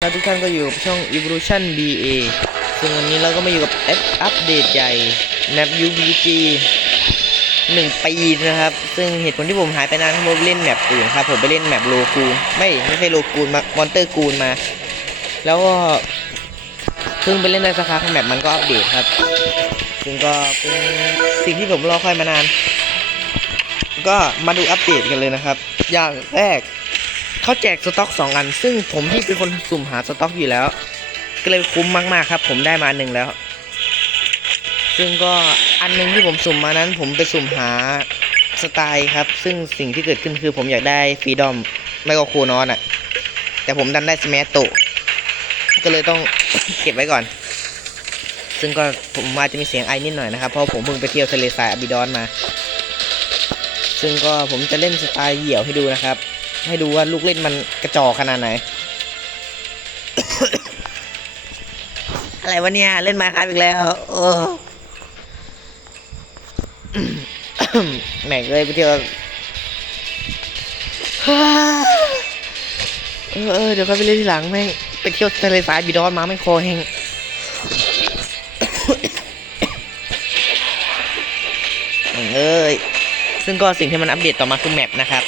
แล้วทุกท่านก็อยู่กับช่อง Evolution BA ซึ่งวันนี้เราก็มาอยู่กับแอปอัปเดตใหญ่ Map UVG หนึ่งปีนะครับ ซึ่งเหตุผลที่ผมหายไปนานเพราะผมเล่นแมปอื่นครับ ผมไปเล่นแมปโลกูนไม่ไม่ใช่โลกูนมามอนเตอร์กูนมา แล้วก็เพิ่งไปเล่นได้สักพักแมปมันก็อัปเดตครับ ซึ่งก็เป็นสิ่งที่ผมรอคอยมานาน ก็มาดูอัปเดตกันเลยนะครับ อย่างแรก เขาแจกสต็อกสองอัน ซึ่งผมที่เป็นคนสุ่มหาสต็อกอยู่แล้ว ก็เลยคุ้มมากๆครับ ผมได้มาหนึ่งแล้ว ซึ่งก็อันหนึงที่ผมสุ่มมานั้น ผมไปสุ่มหาสไตล์ครับ ซึ่งสิ่งที่เกิดขึ้นคือผมอยากได้ฟรีดอมไม่ก็โคนอนอะ่ะ แต่ผมดันได้สแมตโตก็เลยต้องเก็บไว้ก่อน ซึ่งก็ผมอาจจะมีเสียงไอนิดหน่อยนะครับ เพราะผมเพิ่งไปเที่ยวทะเลทรายอบิดอนมา ซึ่งก็ผมจะเล่นสไตล์เหี่ยวให้ดูนะครับ ให้ดูว่าลูกเล่นมันกระจอกขนาดไหน อะไรวะเนี่ย เล่นมาครับอีกแล้วโอ้แหม่งเลยไปเที่ยวเออเอเดี๋ยวค่อยไปเล่นทีหลังแม่งไปเที่ยวทะเลสายบีดอนมาไม่คอแห้งแม่งเอ้ยซึ่งก็สิ่งที่มันอัปเดตต่อมาคือแมปนะครับ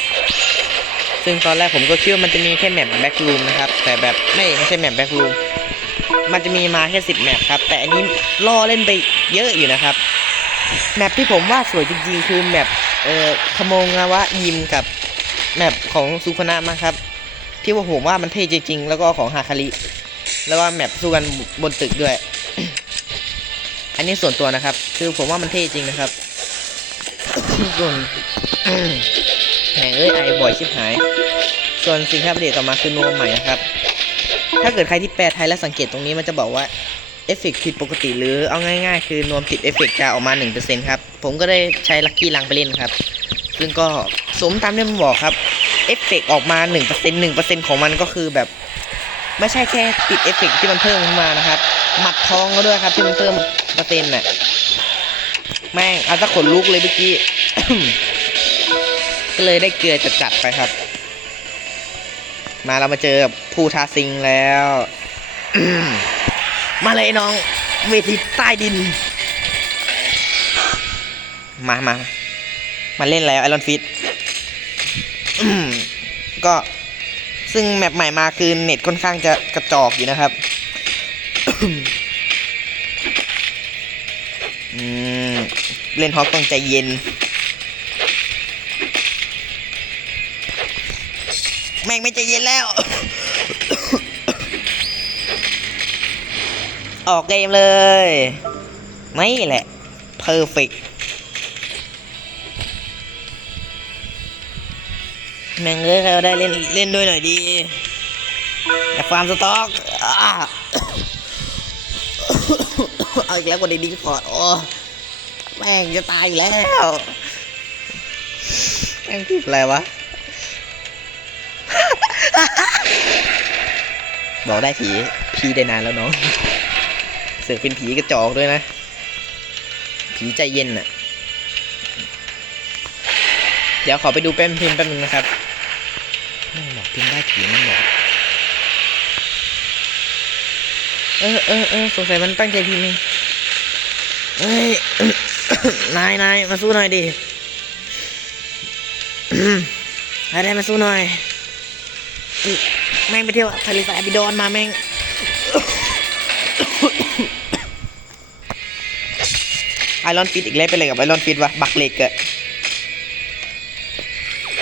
ซึ่งตอนแรกผมก็คิดว่ามันจะมีแค่แมปแบ็กรูมนะครับ แต่แบบไม่ไม่ใช่แมปแบ็กรูมมันจะมีมาแค่สิบแมปครับ แต่อันนี้ล่อเล่นไปเยอะอยู่นะครับ แมปที่ผมว่าสวยจริงๆ คือแมปเอ่อขโมงาวะยิมกับแมปของซูคนะมาครับ ที่ว่าผมว่ามันเท่จริงๆ แล้วก็ของฮาคาริแล้วก็แมปสู้กันบนตึกด้วย อันนี้ส่วนตัวนะครับ คือผมว่ามันเท่จริงนะครับส่วน แหงเอ้ยไอบ่อยชิบหาย ส่วนสิ่งที่อัปเดตต่อมาคือโนมใหม่นะครับ ถ้าเกิดใครที่แปลไทยและสังเกตตรงนี้มันจะบอกว่าเอฟเฟกต์ผิดปกติหรือเอาง่ายๆ คือนวมติดเอฟเฟกต์จะออกมา 1%ครับ ผมก็ได้ใช้ลัคกี้ลังไปเล่นครับ ซึ่งก็สมตามที่มันบอกครับเอฟเฟกต์ออกมา 1% 1%ของมันก็คือแบบ ไม่ใช่แค่ติดเอฟเฟกต์ที่มันเพิ่มขึ้นมานะครับ หมัดทองก็ด้วยครับที่มันเพิ่มเปอร์เซ็นต์น่ะ แม่งเอาตะขนลุกเลยเมื่อกี้ ก็เลยได้เกลือจัดๆไปครับ มาเรามาเจอกับผู้ทาซิงแล้ว มาเลยน้อง เวทีใต้ดิน มามามาเล่นแล้วไอรอนฟิตก็ซึ่งแมปใหม่มาคือเน็ตค่อนข้างจะกระจอกอยู่นะครับเล่นฮอกต้องใจเย็น แม่งไม่ใจเย็นแล้ว ออกเกมเลยนี่แหละเพอร์เฟกแม่งเลยใคราได้เล่นเล่นด้วยหน่อยดีอยาฟาร์มสต็อกเอาอีกแล้วกว่าในดีพอร์ตโอ้แม่งจะตายแล้วแม่งพูดอะไรวะ บอกได้ผีผีได้นานแล้วน้องเสือกเป็นผีกระจอกด้วยนะ ผีใจเย็นน่ะ เดี๋ยวขอไปดูแป้นพิมพ์แป๊บนึงนะครับไม่บอกพิมพ์ได้ผีไม่บอกเออเออเออสงสัยมันตั้งใจพิมพ์เองเอ้ยนายนายมาสู้หน่อยดิอะไรมาสู้หน่อย แม่งไปเที่ยวทะเลสายบิดอนมาแม่งไอรอนฟิตอีกแล้วไปเลยกับไอรอนฟิตวะบักเหล็กอะ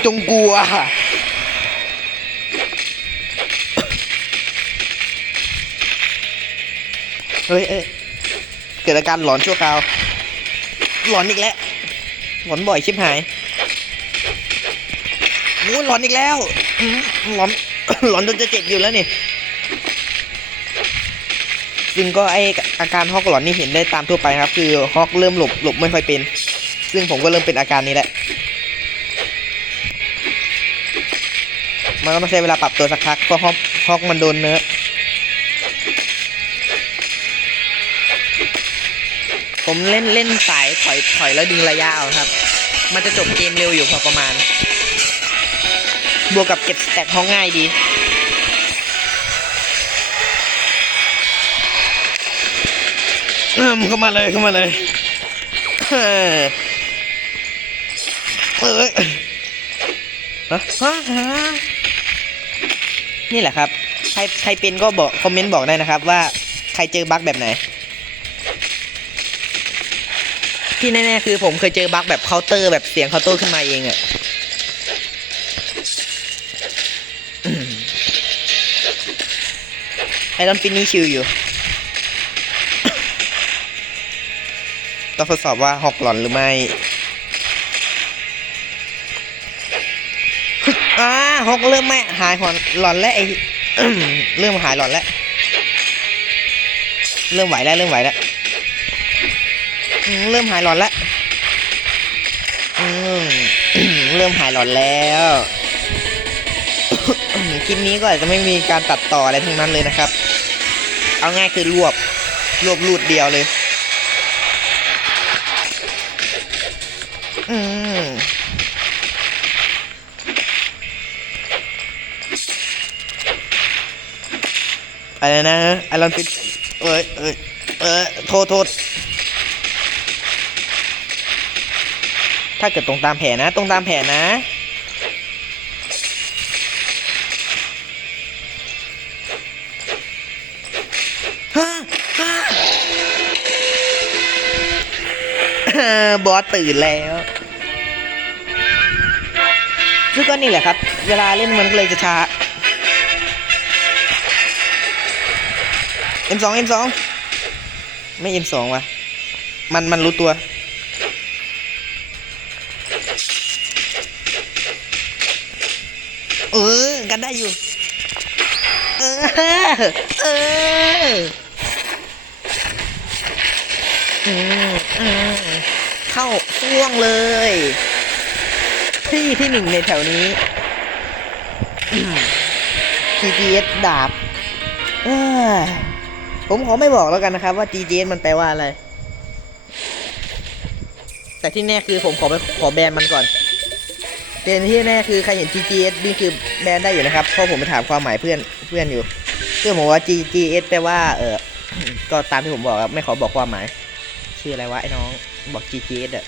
จงกลัวเฮ้ยเกิดอาการหลอนชั่วคราว หลอนอีกแล้ว หลอนบ่อยชิบหายโอ้หลอนอีกแล้วหลอน หลอนจนจะเจ็บอยู่แล้วนี่ซึ่งก็ไออาการฮอกหลอนนี่เห็นได้ตามทั่วไปครับ คือฮอกเริ่มหลบหลบไม่ค่อยเป็น ซึ่งผมก็เริ่มเป็นอาการนี้แหละมันก็ต้องใช้เวลาปรับตัวสักพักเพราะฮอกฮอกมันโดนเนื้อผมเล่นเล่นสายถอยถอยแล้วดึงระยะเอาครับ มันจะจบเกมเร็วอยู่พอประมาณ บวกกับเก็บแต็กเขาง่ายดี เออเข้ามาเลยเข้ามาเลยเออเฮ้ยนี่แหละครับ ใครใครเป็นก็บอกคอมเมนต์บอกได้นะครับว่าใครเจอบั๊กแบบไหน ที่แน่ๆคือผมเคยเจอบั๊กแบบเคาน์เตอร์แบบเสียงเคาน์เตอร์ขึ้นมาเองอะ ไอรอนฟินนี่ชิวอยู่ ต้องทดสอบว่าหอกหลอนหรือไม่อ่าหกเริ่มไม่หายหอนหลอนแล้วไอ้เริ่มหายหลอนแล้ว เริ่มไหวแล้วเริ่มไหวแล้ว เริ่มหายหลอนแล้วเริ่มหายหลอนแล้วคลิปนี้ก็อาจจะไม่มีการตัดต่ออะไรทั้งนั้นเลยนะครับ เอาง่ายคือรวบ รวบรูดเดียวเลย อืมอะไรนะไอรอนฟิตเอ้ยเอ้ยเออโทษโทษถ้าเกิดตรงตามแผนนะ ตรงตามแผนนะ บอสตื่นแล้วซึ่งก็นี่แหละครับ เวลาเล่นมันก็เลยจะช้า M2 M2 ไม่ M2 ว่ะ มันมันรู้ตัวเออกันได้อยู่ เออ เออ อืมอืม เข้าช่วงเลย ที่ที่หนึ่งในแถวนี้อืม GPS ดาบผมขอไม่บอกแล้วกันนะครับว่า GGS มันแปลว่าอะไร แต่ที่แน่คือผมขอไปขอแบนมันก่อนแต่ที่แน่คือใครเห็น GGS นี่คือแบนได้อยู่นะครับ เพราะผมไปถามความหมายเพื่อนเพื่อนอยู่ เพื่อนบอกว่า GGS แปลว่า เออก็ตามที่ผมบอกครับไม่ขอบอกความหมาย ชื่ออะไรวะไอ้น้อง บอก GGS อะ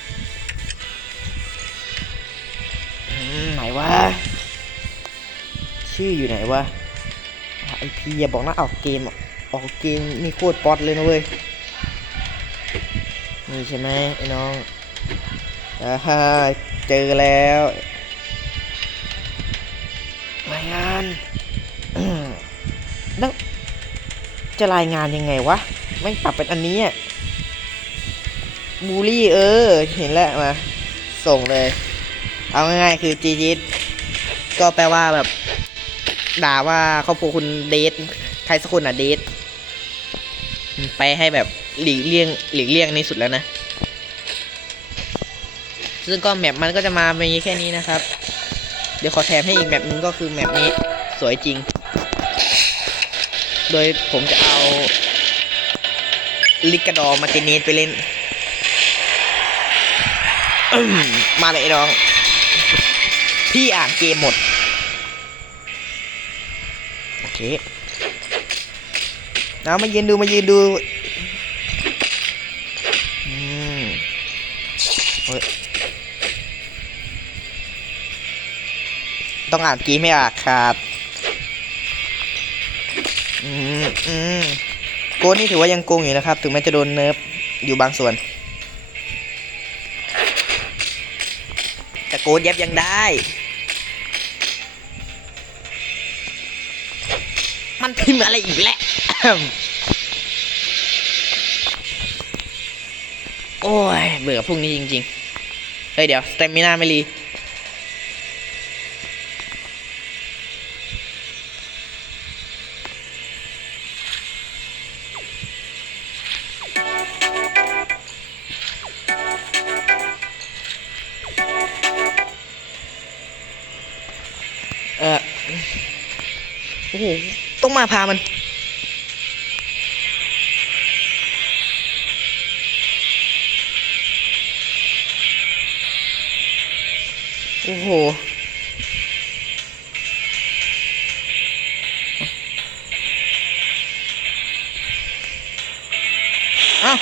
อืมไหนวะ ชื่ออยู่ไหนวะไอพีอย่าบอกนะออกเกมอะออกเกมนี่โคตรป๊อตเลยนะเว้ยนี่ใช่ไหมไอ้น้องอ่าฮะเจอแล้วรายงานอืมแล้วจะรายงานยังไงวะ ไม่ปรับเป็นอันนี้อะ บูลลี่เออ เห็นแล้วมา ส่งเลย เอาง่ายๆคือจีจิตก็แปลว่าแบบ ด่าว่าครอบครัวคุณเดทใครสักคนอะเดทไปให้แบบหลีกเลี่ยงหลีกเลี่ยงในสุดแล้วนะ ซึ่งก็แมปมันก็จะมาเป็นแค่นี้นะครับ เดี๋ยวขอแถมให้อีกแมปนึงก็คือแมปนี้สวยจริง โดยผมจะเอาลิกาดอมาเกเนสไปเล่น มาเลยไอ้น้อง พี่อ่านเกมหมด โอเคเอามายืนดูมายืนดูอืมเฮ้ยต้องอ่านกีไม่อ่านขาดอืมอืมโกนี่ถือว่ายังโกงอยู่นะครับ ถึงแม้จะโดนเนิร์ฟอยู่บางส่วน โกนเย็บยังได้ มันพิมพ์อะไรอีกแหละ โอ้ย เบื่อพวกนี้จริง ๆ เฮ้ย เดี๋ยวสเตมิน่าไม่รี มาพามัน โอ้โห เอ้า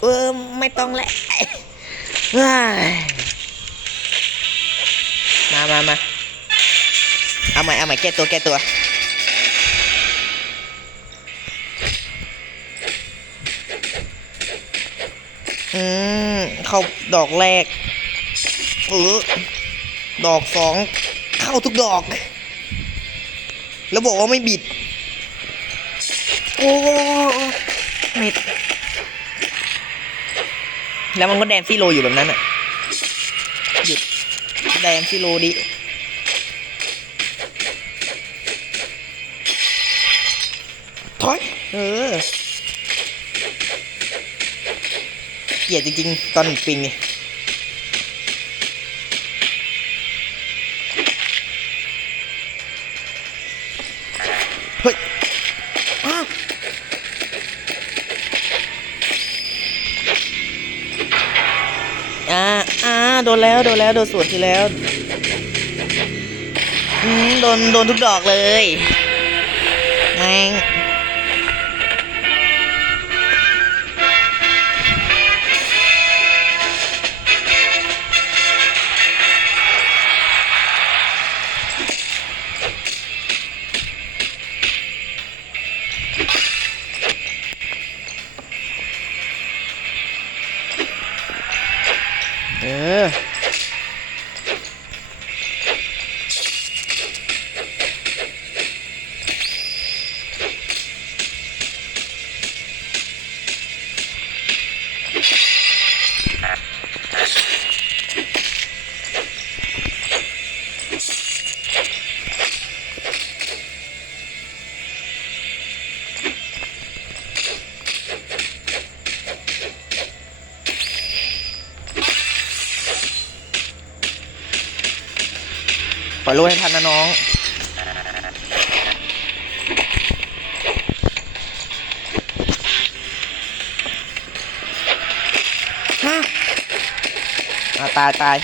เออไม่ต้องแหละเฮ้ยมามามาเอาใหม่เอาใหม่แก้ตัวแก้ตัว อืมเข้าดอกแรกเออดอกสองเข้าทุกดอก แล้วบอกว่าไม่บิด โอ้เม็ดแล้วมันก็แดมซิโลอยู่แบบนั้นอะหยุดแดมซิโลดิ กียดจริง ๆ ตอนปิงนี่เฮ้ยอ่าอ่าโดนแล้ว โดนแล้ว โดนสวนที่แล้ว อืมโดน โดนทุกดอกเลยแม่ง อยโลกให้ทันนะน้องฮะอ่าตายตาย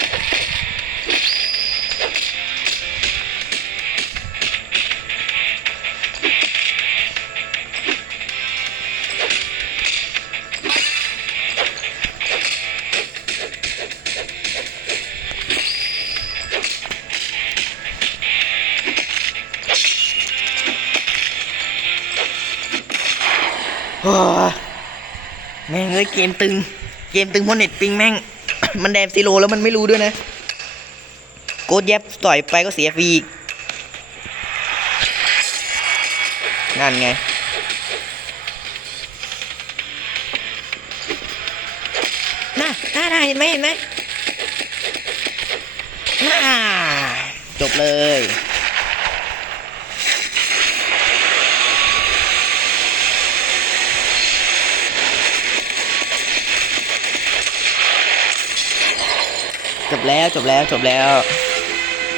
กมตึง เกมตึงเพราะเน็ตปิงแม่ง มันแดมซีโร่แล้วมันไม่รู้ด้วยนะ โกดแยบต่อยไปก็เสียฟรีอีกนั่นไง น่าน่าน่าเห็นไหมเห็นไหมน่าจบเลย จบแล้วจบแล้วจบแล้ว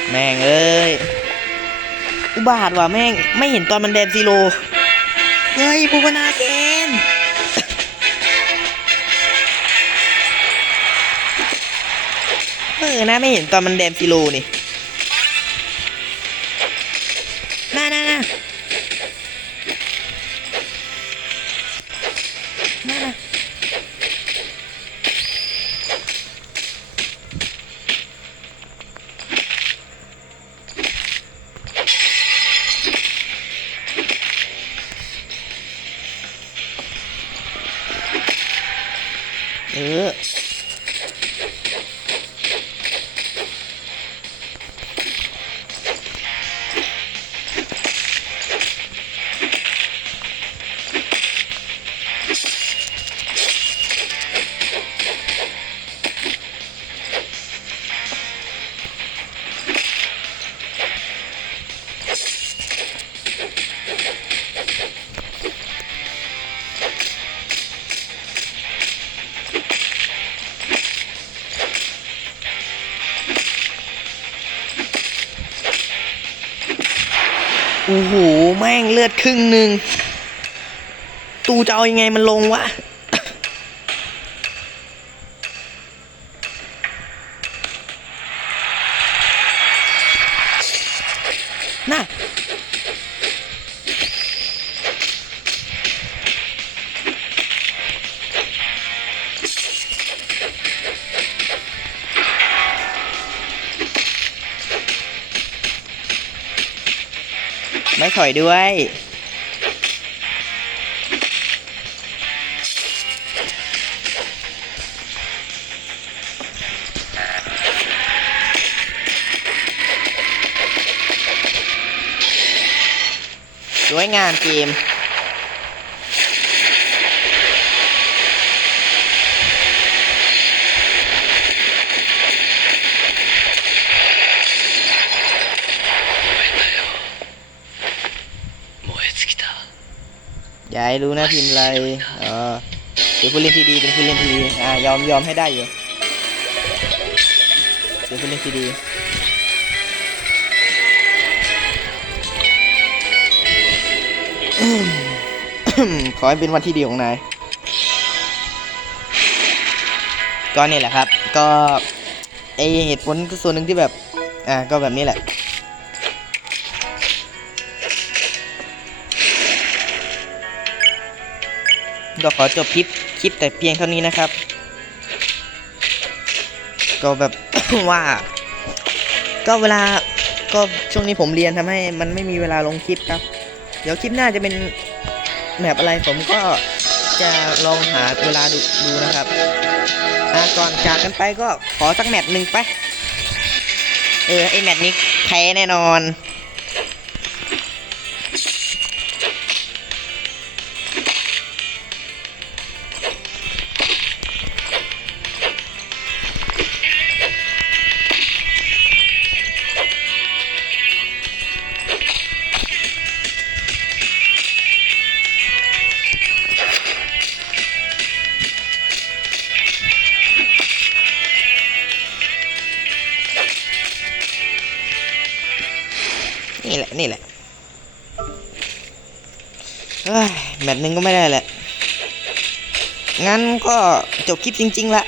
แม่งเอ้ย อุบาทว่ะแม่ง ไม่เห็นตอนมันแดนซีโร่เฮ้ยบูบนาเกนเออนะไม่เห็นตอนมันแดนซีโร่นี่ โอ้โห แม่งเลือดครึ่งหนึ่ง ตูจะเอายังไงมันลงวะ ไม่ถอยด้วย สวยงามเกม อย่าให้รู้นะพิมพ์อะไรเออเป็นผู้เล่นที่ดีเป็นผู้เล่นที่ดีอ่ายอมยอมให้ได้อยู่เป็นผู้เล่นที่ดีขอให้เป็นวันที่ดีของนายก็นี่แหละครับ ก็ไอเหตุผลส่วนหนึ่งที่แบบ อ่าก็แบบนี้แหละ ก็ขอจบคลิปคลิปแต่เพียงเท่านี้นะครับ ก็แบบ ว่า ก็เวลาก็ช่วงนี้ผมเรียนทำให้มันไม่มีเวลาลงคลิปครับ เดี๋ยวคลิปหน้าจะเป็นแมปอะไรผมก็จะลองหาเวลาดูดูนะครับก่อนจากกันไปก็ขอสักแมปหนึ่งไป เออไอแมปนี้แพ้แน่นอน แมตช์หนึ่งก็ไม่ได้แหละ งั้นก็จบคลิปจริง ๆละ